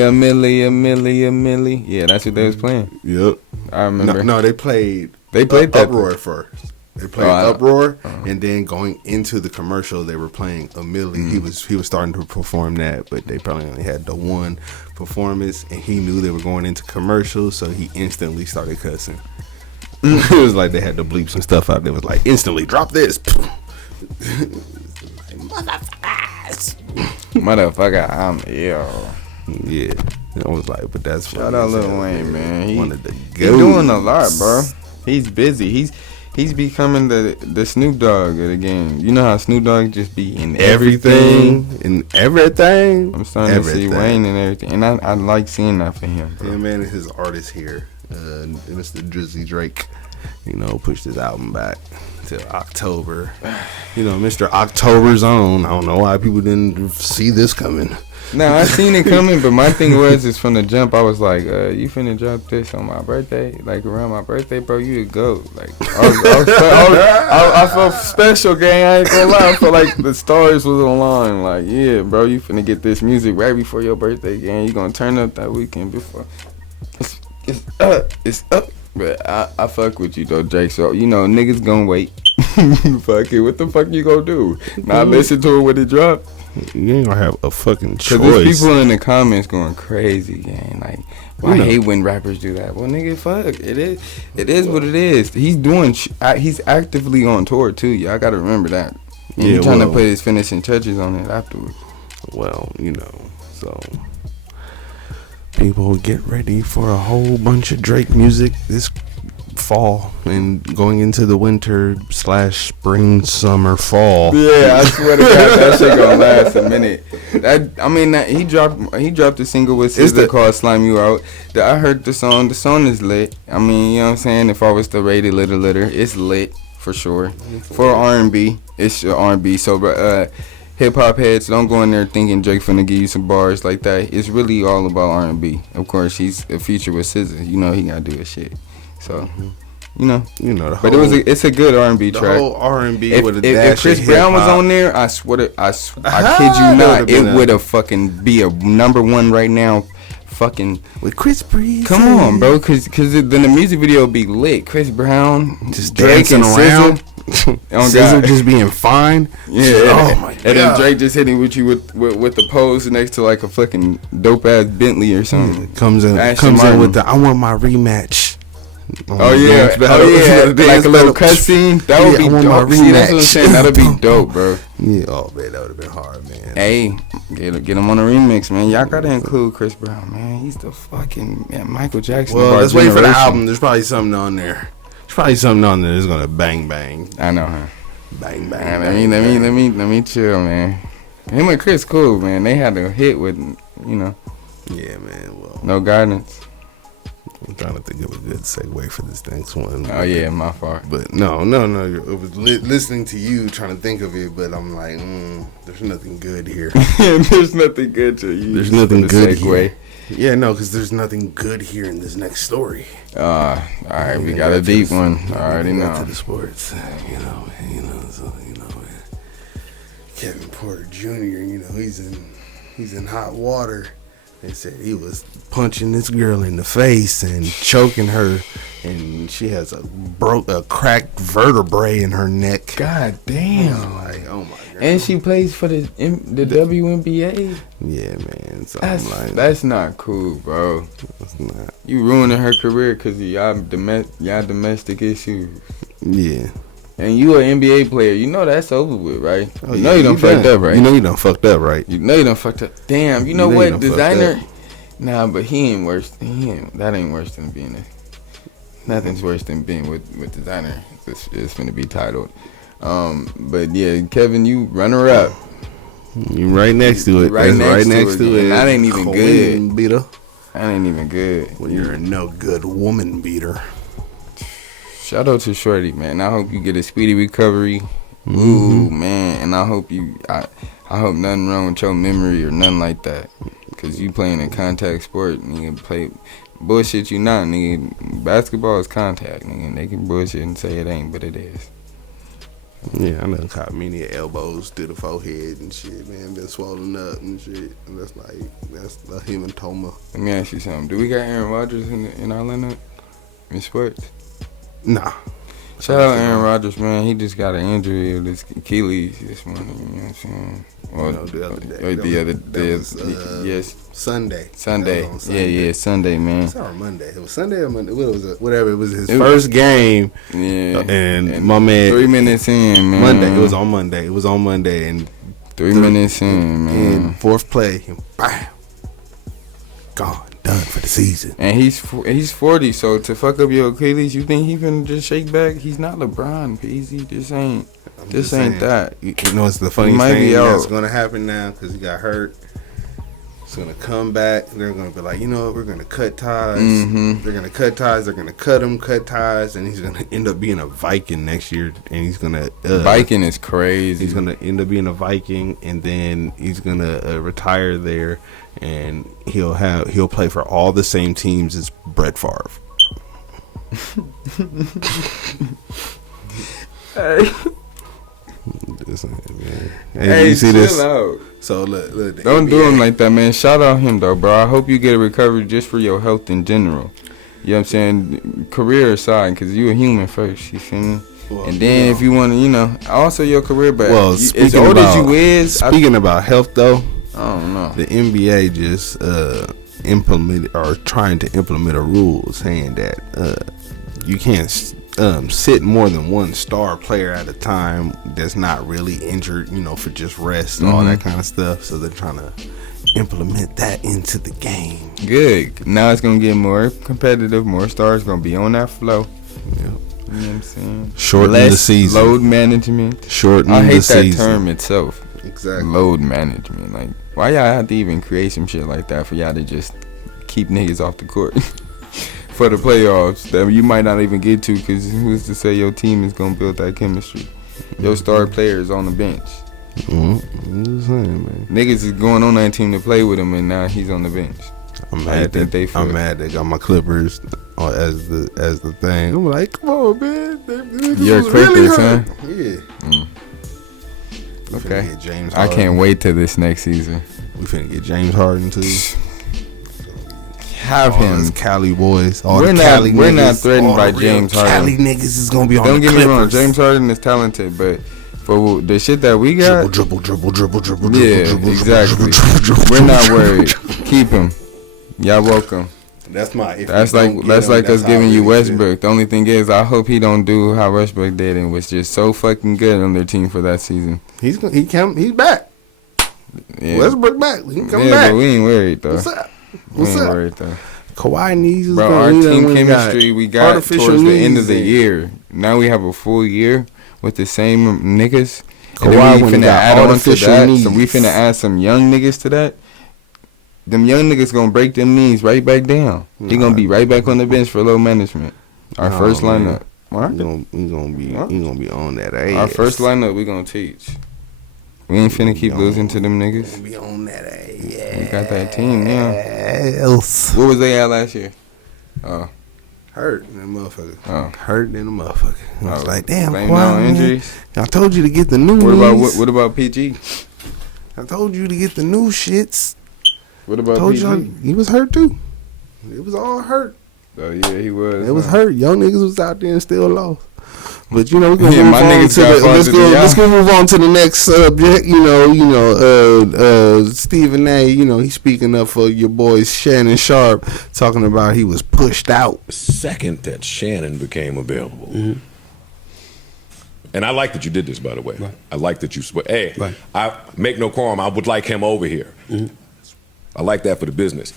Yeah, that's what they was playing. Yep, I remember. No, they played that Uproar first. They played Uproar, and then going into the commercial, they were playing A Milli. He was starting to perform that, but they probably only had the one performance, and he knew they were going into commercials, so he instantly started cussing. It was like they had to bleep some stuff out. They was like, instantly drop this. Motherfucker, I'm ill. Yeah, I was like, but that's shout out Lil Wayne, man. He's doing a lot, bro. He's busy. He's becoming the Snoop Dogg of the game. You know how Snoop Dogg just be in everything. In everything. I'm starting to see Wayne and everything, and I like seeing that for him, bro. Yeah, man, and his artist here, Mr. Drizzy Drake, you know, pushed his album back till October. You know, Mr. October's own. I don't know why people didn't see this coming. No, I seen it coming, but my thing was, is from the jump, I was like, you finna drop this on my birthday? Like, around my birthday, bro, you the GOAT. Like, I felt special, gang. I ain't gonna lie. I felt like the stars was online. Like, yeah, bro, you finna get this music right before your birthday, gang. You gonna turn up that weekend before. It's up. But I fuck with you, though, Jake. So, you know, niggas gonna wait. Fuck it. What the fuck you gonna do? Not listen to it when it drop? You ain't gonna have a fucking choice. Cause there's people in the comments going crazy, gang. Like, I hate when rappers do that. Well, nigga, fuck. It is what it is. He's actively on tour too. Y'all gotta remember that. And he's trying to put his finishing touches on it afterwards. Well, you know, so people get ready for a whole bunch of Drake music this fall and going into the winter / spring, summer, fall. Yeah, I swear to God, that shit gonna last a minute. He dropped a single with SZA called "Slime You Out." I heard the song. The song is lit. I mean, you know what I'm saying? If I was to rate it litter, it's lit for sure. For R&B, it's R&B. So, hip hop heads, don't go in there thinking Drake finna give you some bars like that. It's really all about R&B. Of course, he's a feature with SZA. You know he gotta do his shit. So, you know, but it's a good R&B track. The whole R&B with a dash if Chris Brown was on there, I swear I kid you not, it would have fucking be a #1 right now. Fucking with Chris Breezy. Come on, bro, cause then the music video would be lit. Chris Brown, just Drake dancing and around. SZA just being fine. Yeah. Oh my God. And then Drake just hitting with you with the pose next to like a fucking dope ass Bentley or something. Comes in with the I want my rematch. Oh yeah, like a little cutscene. That would be dope. See, that's what I'm saying. That'd be dope, bro. Yeah, oh man, that would have been hard, man. Hey, get him on a remix, man. Y'all gotta include Chris Brown, man. He's the fucking Michael Jackson. Well, let's wait for the album. There's probably something on there. That's gonna bang bang. I know, huh? Bang bang. Man, let me chill, man. Him and Chris cool, man. They had a hit with, you know. Yeah, man. Well, No Guidance. I'm trying to think of a good segue for this next one. Oh yeah, my fault. But no. It was listening to you trying to think of it, but I'm like, there's nothing good here. There's nothing good to you. There's nothing good here. Yeah, no, because there's nothing good here in this next story. All right, we got a deep one. I already know. To the sports, so Kevin Porter Jr. He's in hot water. They said he was punching this girl in the face and choking her, and she has a cracked vertebrae in her neck. God damn! Like, oh my God! And she plays for the WNBA. Yeah, man. So that's not cool, bro. That's not. You ruining her career because y'all domestic issues. Yeah. And you an NBA player, you know that's over with, right? Oh, you know you done fucked up, right? You know you done fucked up, right? You know you done fucked up. Damn, you know what, designer? Nah, but he ain't worse. That ain't worse than being nothing's worse than being with designer. It's gonna be titled. But yeah, Kevin, you runner up. You right next to it. Right next to it. That ain't even good. Beater. That ain't even good. Well, you're a no good woman beater. Shout out to Shorty, man. I hope you get a speedy recovery. Ooh, man. And I hope I hope nothing wrong with your memory or nothing like that. Because you playing a contact sport, nigga, play bullshit you not, nigga. Basketball is contact, nigga. And they can bullshit and say it ain't, but it is. Yeah, I done caught many elbows through the forehead and shit, man. Been swollen up and shit. And that's a hematoma. Let me ask you something. Do we got Aaron Rodgers in our lineup in sports? Nah. Shout out Aaron Rodgers, man. He just got an injury with his Achilles this morning. You know what I'm saying? Well, the other day. The other day. Yes. Sunday. Yeah, Sunday, man. It's not Monday. It was Sunday or Monday. What was it? Whatever. It was his first game. Yeah. And my man. 3 minutes in, man. Monday. It was on Monday. And 3 minutes in, man. In fourth play. And bam. Gone. Done for the season. And he's 40, so to fuck up your Achilles, you think he finna just shake back? He's not LeBron, Peasy. This ain't that. You know, it's the funniest thing that's gonna happen now because he got hurt. It's gonna come back. They're gonna be like, you know what? We're gonna cut ties. Mhm. They're gonna cut ties. They're gonna cut ties, and he's gonna end up being a Viking next year. And he's gonna Viking is crazy. He's gonna end up being a Viking, and then he's gonna retire there, and he'll play for all the same teams as Brett Favre. Hey. Hey, you see chill this? out. So look, Don't do him like that, man. Shout out him though, bro. I hope you get a recovery just for your health in general. You know what I'm saying? Career aside, because you a human first. You feel me? Well, and then if you want to, also your career. But as speaking old about, as you is, speaking about health though, I don't know. The NBA just implemented or trying to implement a rule saying that you can't sit more than one star player at a time that's not really injured, for just rest, all that kind of stuff. So they're trying to implement that into the game. Good. Now it's gonna get more competitive. More stars gonna be on that flow. Yep. You know what I'm saying? Shorten Less the season. Load management. Shorten I hate the that season. term itself. Exactly. Load management. Like, why y'all have to even create some shit like that for y'all to just keep niggas off the court for the playoffs that you might not even get to? Because who's to say your team is gonna build that chemistry? Your star player is on the bench. I'm just saying, man. Niggas is going on that team to play with him, and now he's on the bench. I'm How you mad think that they feel? I'm mad they got my Clippers as the thing. I'm like, come on, man. You're was Clippers, really huh? hurt. Yeah. We finna Okay. get James I Harden. can't wait till this next season. We finna get James Harden too. Have all him. those Cali boys. All We're the not. Cali We're niggas, not threatened all by the real James Harden. Cali niggas is gonna be on Don't the get me wrong. Clippers. James Harden is talented, but for the shit that we got, dribble. yeah, exactly. We're not worried. Keep him. Y'all welcome. That's my. if That's you like don't get that's him, like us how giving I you really feel. Westbrook. The only thing is, I hope he don't do how Westbrook did and was just so fucking good on their team for that season. He's back. Yeah. Westbrook back. He can come Yeah, back. but we ain't worried though. What's up? We What's ain't up? worried though. Kawhi needs Bro, our team chemistry we got towards the end of the year. Now we have a full year with the same niggas. And then Kawhi we when he finna got add on to artificial that. knees. So we finna add some young niggas to that. Them young niggas gonna break them knees right back down. He gonna be right back on the bench for low management. Our first lineup. What? He gonna be on that ass. Our first lineup we gonna teach. We ain't finna keep losing to them niggas. Be on that ass. We got that team now. Else. What was they at last year? Oh. Hurt in the motherfucker. Oh. Hurt in the motherfucker. I was like, damn, Blame Kawhi, that on man. injuries? I told you to get the new What about knees. what about PG? I told you to get the new shits. What about told PG? you he was hurt too. It was all hurt. Oh yeah, he was. It was hurt. Young niggas was out there and still lost. But we're gonna Yeah, move my on niggas to got the, fun let's to go. the Let's y'all. go move on to the next subject. Stephen A. He's speaking up for your boy Shannon Sharp, talking about he was pushed out. Second that Shannon became available. And I like that you did this, by the way. Right. I like that you I make no qualm. I would like him over here. I like that for the business.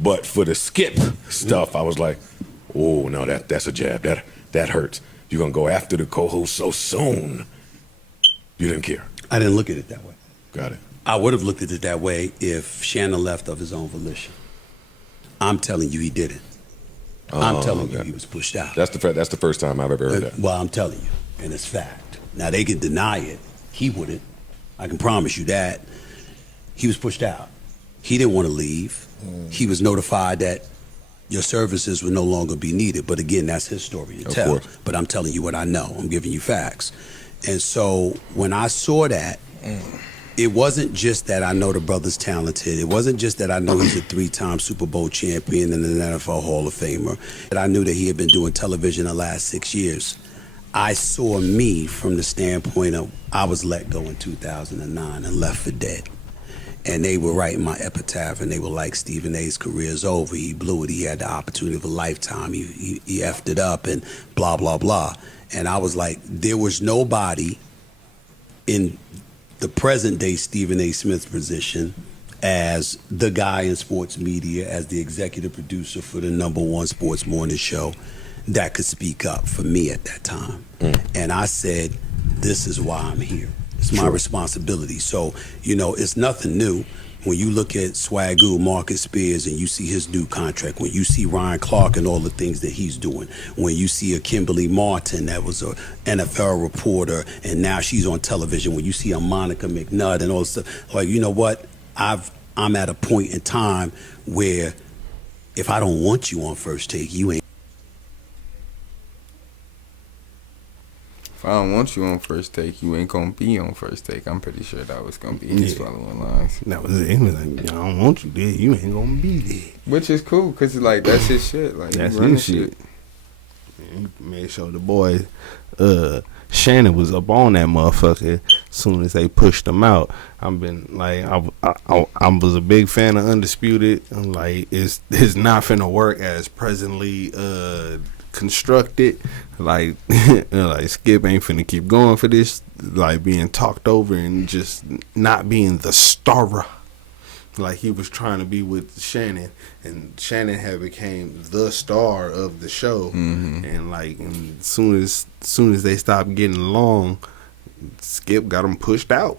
But for the skip stuff, I was like, oh no, that's a jab. That hurts. You're gonna go after the co-host so soon. You didn't care. I didn't look at it that way. Got it. I would have looked at it that way if Shannon left of his own volition. I'm telling you he didn't. I'm telling you he was pushed out. That's the first time I've ever heard that. Well, I'm telling you, and it's fact. Now they can deny it. He wouldn't. I can promise you that. He was pushed out. He didn't want to leave. He was notified that your services would no longer be needed. But again, that's his story to tell. Course. But I'm telling you what I know. I'm giving you facts. And so when I saw that, it wasn't just that I know the brother's talented. It wasn't just that I know he's a 3-time Super Bowl champion and an NFL Hall of Famer. That I knew that he had been doing television the last 6 years. I saw me from the standpoint of I was let go in 2009 and left for dead. And they were writing my epitaph, and they were like, Stephen A's career's over. He blew it. He had the opportunity of a lifetime. He effed it up and blah, blah, blah. And I was like, there was nobody in the present day Stephen A. Smith position as the guy in sports media, as the executive producer for the #1 sports morning show that could speak up for me at that time. And I said, this is why I'm here. It's my responsibility. So, it's nothing new, When you look at Swagoo, Marcus Spears, and you see his new contract, when you see Ryan Clark and all the things that he's doing, when you see a Kimberly Martin that was a NFL reporter and now she's on television, when you see a Monica McNutt and all this stuff, like, you know what? I'm at a point in time where if I don't want you on First Take, you ain't. If I don't want you on First Take, you ain't gonna be on First Take. I'm pretty sure that was gonna be his following lines. That was it. He was like, I don't want you there. You ain't gonna be there. Which is cool, cause like that's his shit. Like That's he running his shit. He made sure the boy Shannon was up on that motherfucker as soon as they pushed him out. I've been like, I was a big fan of Undisputed. I'm like, it's not finna work as presently constructed. Like, like Skip ain't finna keep going for this. Like being talked over and just not being the star. Like he was trying to be with Shannon, and Shannon had became the star of the show. And like, and as soon as they stopped getting along, Skip got him pushed out.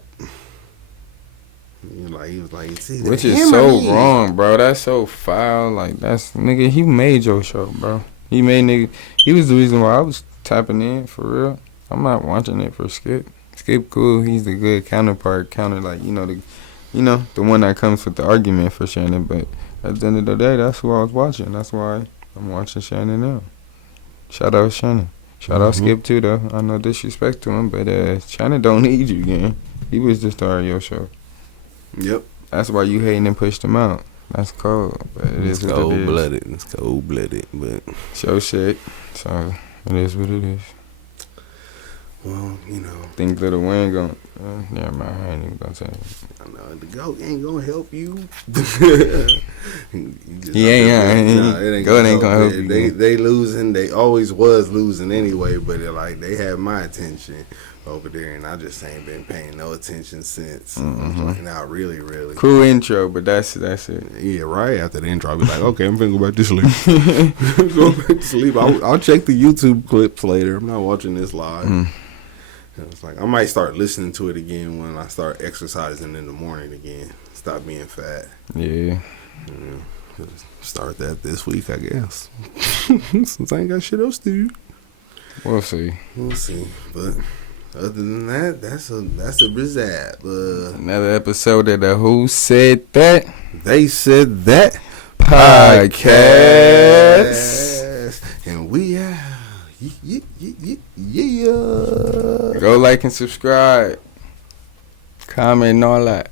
Like he was like, which is so wrong, bro. That's so foul. Like that's nigga. He made your show, bro. He made nigga. He was the reason why I was tapping in for real. I'm not watching it for Skip. Skip cool. He's the good counterpart. Like the one that comes with the argument for Shannon. But at the end of the day, that's who I was watching. That's why I'm watching Shannon now. Shout out Shannon. Shout out Skip too, though. I no disrespect to him, but Shannon don't need you, gang. He was the star of your show. Yep. That's why you hating and pushed him out. That's cold. But it is what it is. Cold-blooded. It's cold-blooded, but show shit. So it is what it is. Well, think Lil Wayne gon' never mind. I ain't even gonna say it. I know the GOAT ain't gonna help you. He ain't. GOAT ain't gonna help you. They losing. They always was losing anyway. But they had my attention over there, and I just ain't been paying no attention since. Not really. Cool intro, but that's it. Yeah, right after the intro, I'll be like, okay, I'm finna go back to sleep. Go back to sleep. I'll check the YouTube clips later. I'm not watching this live. It's like I might start listening to it again when I start exercising in the morning again. Stop being fat. Yeah. Start that this week, I guess. Since I ain't got shit else to do. We'll see. But other than that, that's a bizarre. Another episode of the Who Said That? They Said That podcast. And we are. Yeah. Go like and subscribe. Comment and all that.